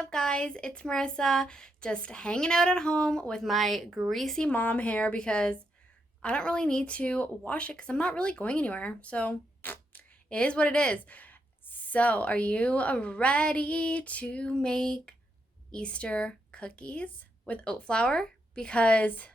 up, guys? It's Marissa, just hanging out at home with my greasy mom hair because I don't really need to wash it because I'm not really going anywhere. So it is what it is. So are you ready to make Easter cookies with oat flour? Because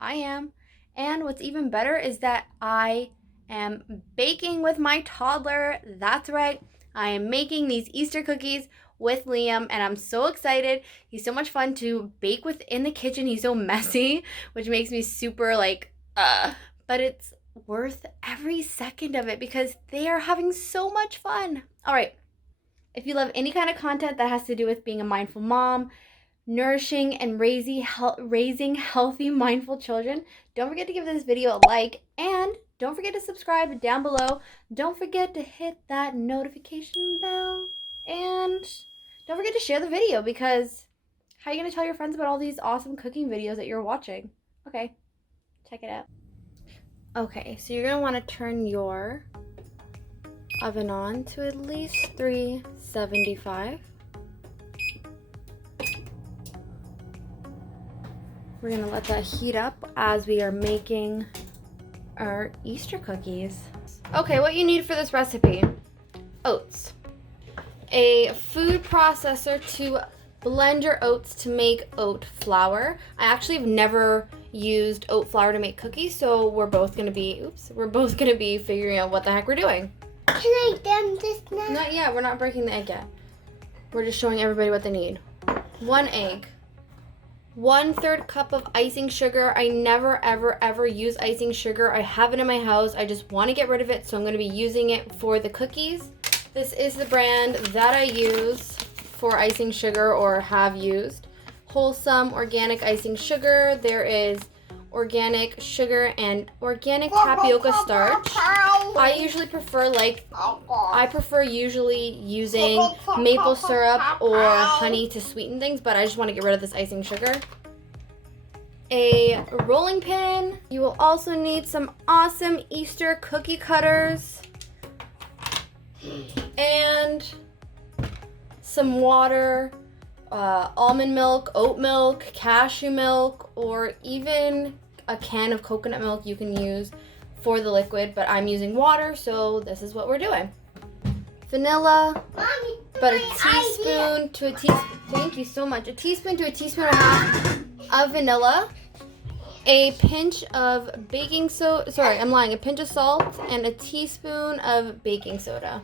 I am. And what's even better is that I am baking with my toddler. That's right. I am making these Easter cookies with Liam, and I'm so excited. He's so much fun to bake with in the kitchen. He's so messy, which makes me super but it's worth every second of it because they are having so much fun. All right. If you love any kind of content that has to do with being a mindful mom, nourishing and raising healthy, mindful children, don't forget to give this video a like, and don't forget to subscribe down below. Don't forget to hit that notification bell, and don't forget to share the video because how are you going to tell your friends about all these awesome cooking videos that you're watching? Okay, check it out. Okay, so you're going to want to turn your oven on to at least 375. We're gonna let that heat up as we are making our Easter cookies. Okay, what you need for this recipe: oats, a food processor to blend your oats to make oat flour. I actually have never used oat flour to make cookies, so we're both gonna be figuring out what the heck we're doing. Can I done this now? Not yet, we're not breaking the egg yet. We're just showing everybody what they need. 1 egg. 1/3 cup of icing sugar. I never ever use icing sugar. I have it in my house. I just want to get rid of it, so I'm going to be using it for the cookies. This is the brand that I use for icing sugar, or have used. Wholesome organic icing sugar. There is organic sugar and organic tapioca starch. I usually prefer using maple syrup or honey to sweeten things, but I just want to get rid of this icing sugar. A rolling pin. You will also need some awesome Easter cookie cutters and some water, almond milk, oat milk, cashew milk, or even a can of coconut milk you can use for the liquid, but I'm using water, so this is what we're doing. Vanilla, Mommy, about a teaspoon to a teaspoon. Thank you so much. A teaspoon to a teaspoon and a half of vanilla. A pinch of baking soda. Sorry, I'm lying. A pinch of salt and a teaspoon of baking soda.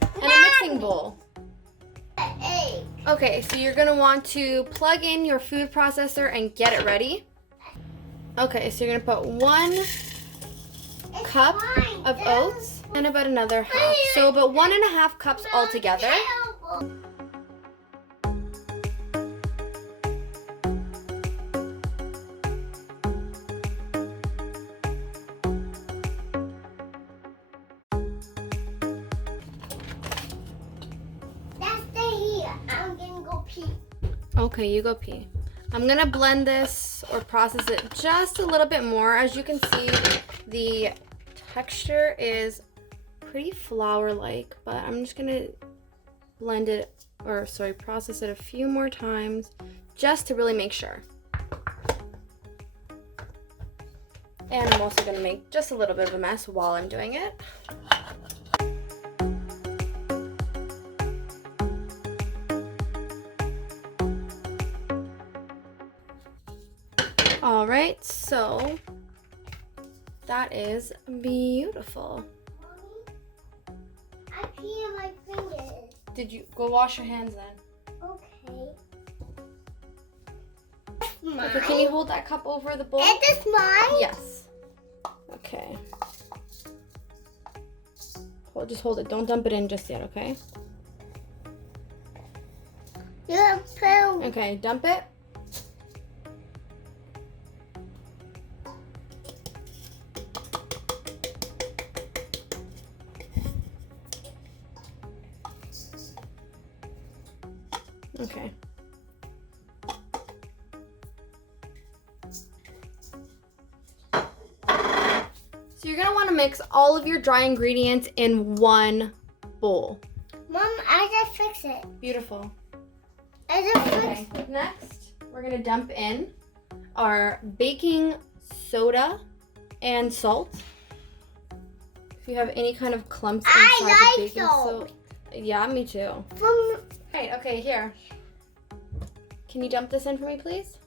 And a mixing bowl. Okay, so you're gonna want to plug in your food processor and get it ready. Okay, so you're gonna put 1 cup of oats and about another half. So about 1.5 cups altogether. I'm gonna go pee. Okay, you go pee. I'm gonna blend this or process it just a little bit more. As you can see, the texture is pretty flour-like, but I'm just gonna process it a few more times just to really make sure. And I'm also gonna make just a little bit of a mess while I'm doing it. All right, so that is beautiful. Mommy, I pee on my fingers. Did you go wash your hands then? Okay. Okay, can you hold that cup over the bowl? Is this mine? Yes. Okay. Just hold it. Don't dump it in just yet, okay? Yeah, Okay, dump it. Okay. So you're gonna want to mix all of your dry ingredients in one bowl. Mom, I just fixed it. Beautiful. I Okay, next we're gonna dump in our baking soda and salt. If you have any kind of clumps inside I the like baking salt. soda. Yeah, me too. Right, okay, here. Can you dump this in for me, please?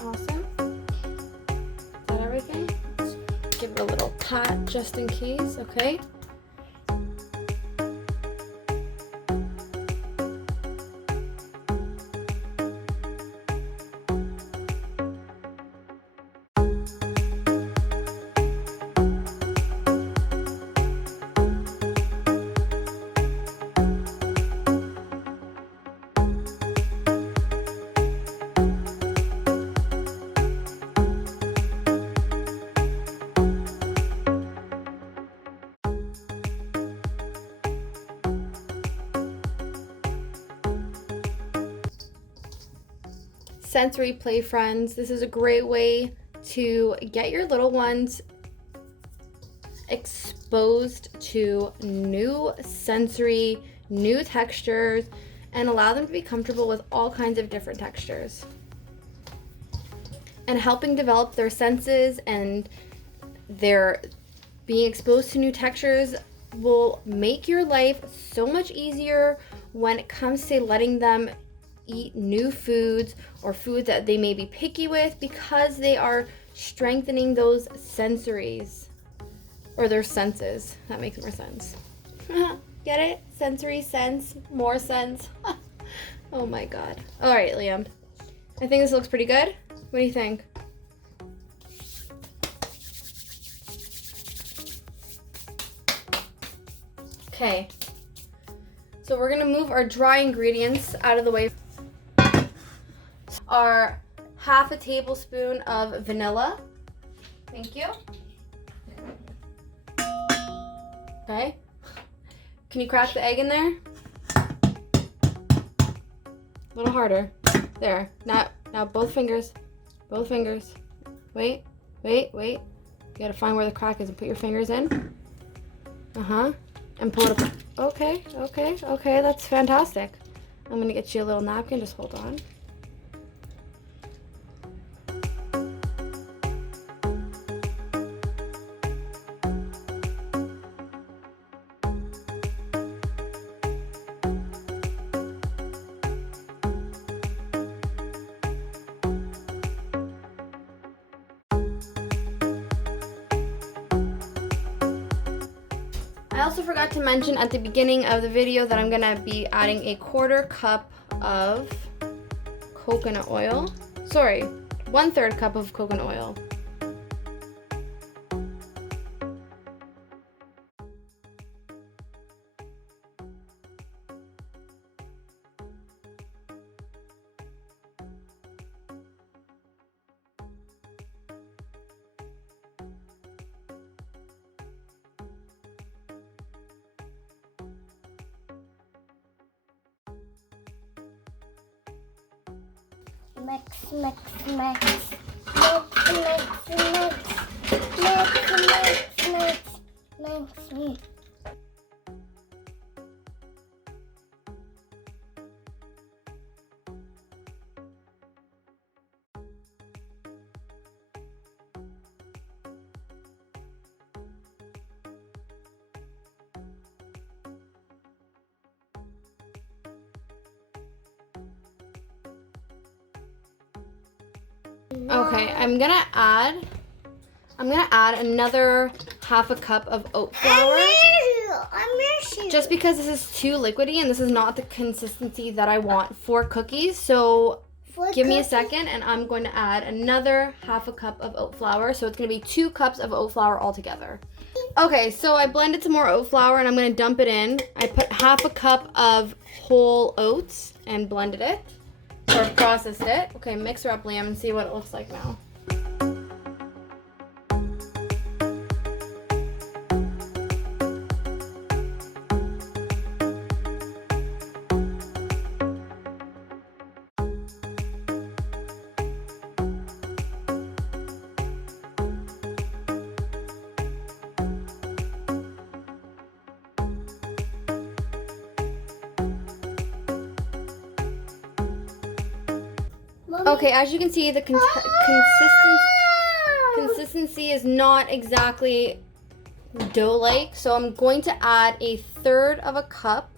Awesome. Is that everything? Let's give it a little pat just in case, okay? Sensory play friends. This is a great way to get your little ones exposed to new sensory, new textures, and allow them to be comfortable with all kinds of different textures. And helping develop their senses and their being exposed to new textures will make your life so much easier when it comes to letting them eat new foods or foods that they may be picky with, because they are strengthening those sensories or their senses. That makes more sense. Get it? Sensory sense, more sense. Oh my god. All right, Liam. I think this looks pretty good. What do you think? Okay. So we're gonna move our dry ingredients out of the way. Our half a tablespoon of vanilla. Thank you. Okay. Can you crack the egg in there? A little harder. There. Now both fingers. Both fingers. Wait. You gotta find where the crack is and put your fingers in. And pull it up. Okay, that's fantastic. I'm gonna get you a little napkin, just hold on. I also forgot to mention at the beginning of the video that I'm gonna be adding a 1/4 cup of coconut oil. Sorry, 1/3 cup of coconut oil. Mix. Okay, I'm gonna add another half a cup of oat flour. Just because this is too liquidy and this is not the consistency that I want for cookies. So give me a second and I'm going to add another half a cup of oat flour. So it's gonna be 2 cups of oat flour altogether. Okay, so I blended some more oat flour and I'm gonna dump it in. I put half a cup of whole oats and blended it. Or processed it. Okay, mix her up, Liam, and see what it looks like now. Mommy? Okay, as you can see, the consistency is not exactly dough-like, so I'm going to add 1/3 of a cup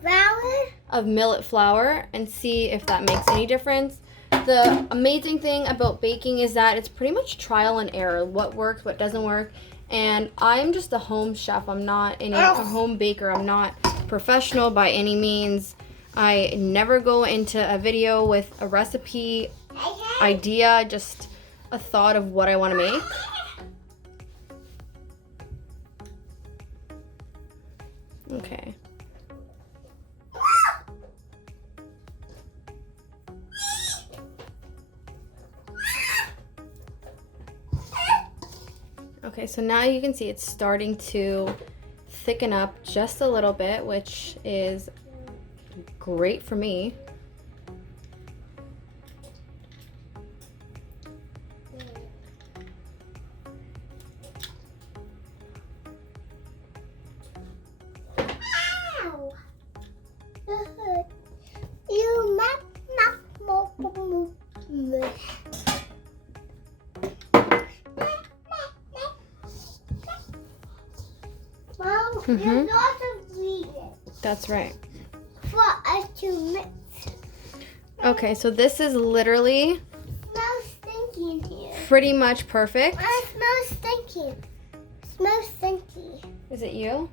Flour? of millet flour and see if that makes any difference. The amazing thing about baking is that it's pretty much trial and error. What works, what doesn't work. And I'm just a home chef. I'm not a home baker. I'm not professional by any means. I never go into a video with a recipe idea, just a thought of what I want to make. Okay. Okay, so now you can see it's starting to thicken up just a little bit, which is great for me. Ow! You map. Mom, you're not ingredient That's right. for us to mix. Okay, so this is literally Smells stinky in here. pretty much perfect. It smells stinky. Smells stinky. Is it you?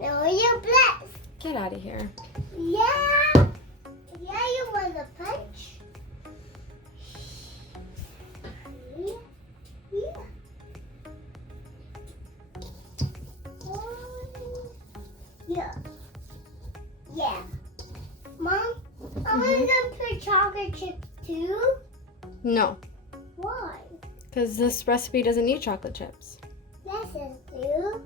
No, you're blessed. Get out of here. Yeah. Yeah, you want a punch? Yeah. Yeah. Yeah. Yeah. Mom, I want to put chocolate chips too. No, Why? because this recipe doesn't need chocolate chips. Yes, it do.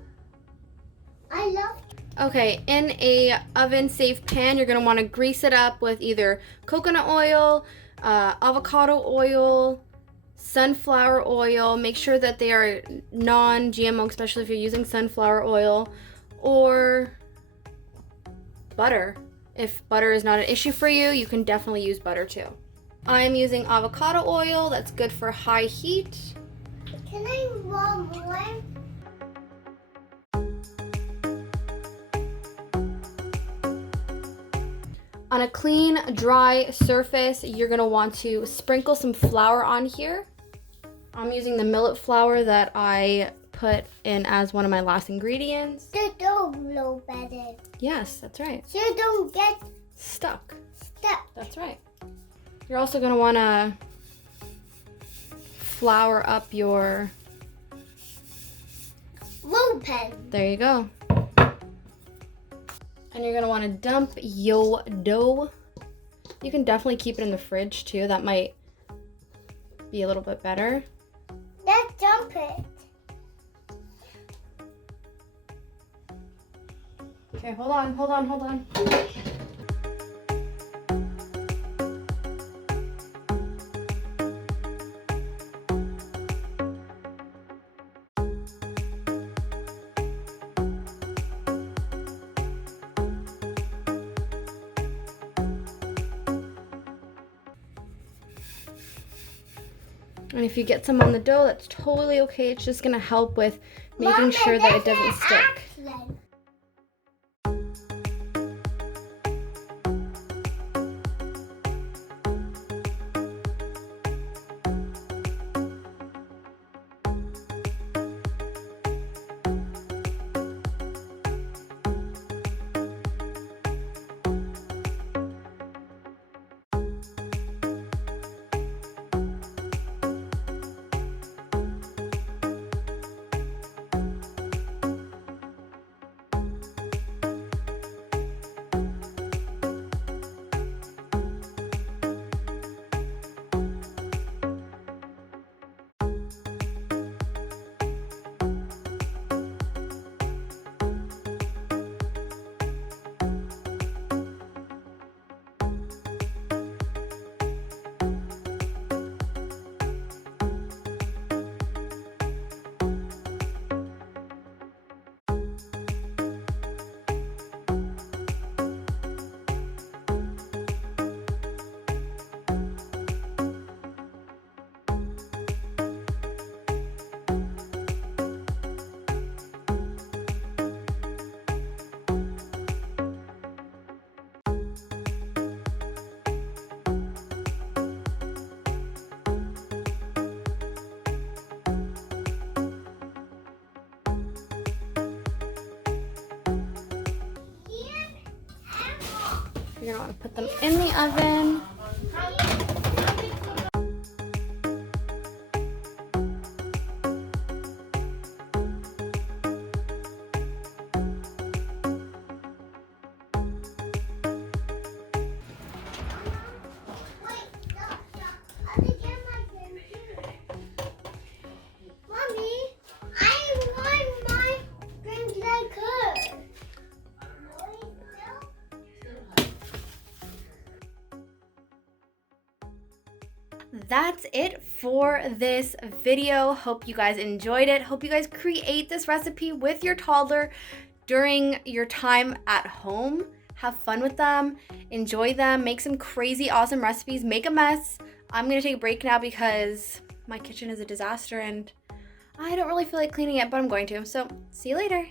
I love. Okay, in a oven-safe pan, you're gonna want to grease it up with either coconut oil, avocado oil, sunflower oil. Make sure that they are non-GMO, especially if you're using sunflower oil, or butter. If butter is not an issue for you, you can definitely use butter too. I'm using avocado oil. That's good for high heat. Can I want more? On a clean, dry surface, you're gonna want to sprinkle some flour on here. I'm using the millet flour that I put in as one of my last ingredients. So don't blow better. Yes, that's right. So don't get Stuck. stuck. That's right. You're also gonna wanna flour up your, Roll pen. there you go. And you're gonna wanna dump your dough. You can definitely keep it in the fridge too. That might be a little bit better. Let's dump it. Okay, hold on. And if you get some on the dough, that's totally okay. It's just gonna help with making Mama, sure that it there's doesn't an stick. accident. You're gonna want to put them in the oven. That's it for this video. Hope you guys enjoyed it. Hope you guys create this recipe with your toddler during your time at home. Have fun with them, enjoy them, make some crazy awesome recipes, make a mess. I'm gonna take a break now because my kitchen is a disaster and I don't really feel like cleaning it, but I'm going to. So see you later.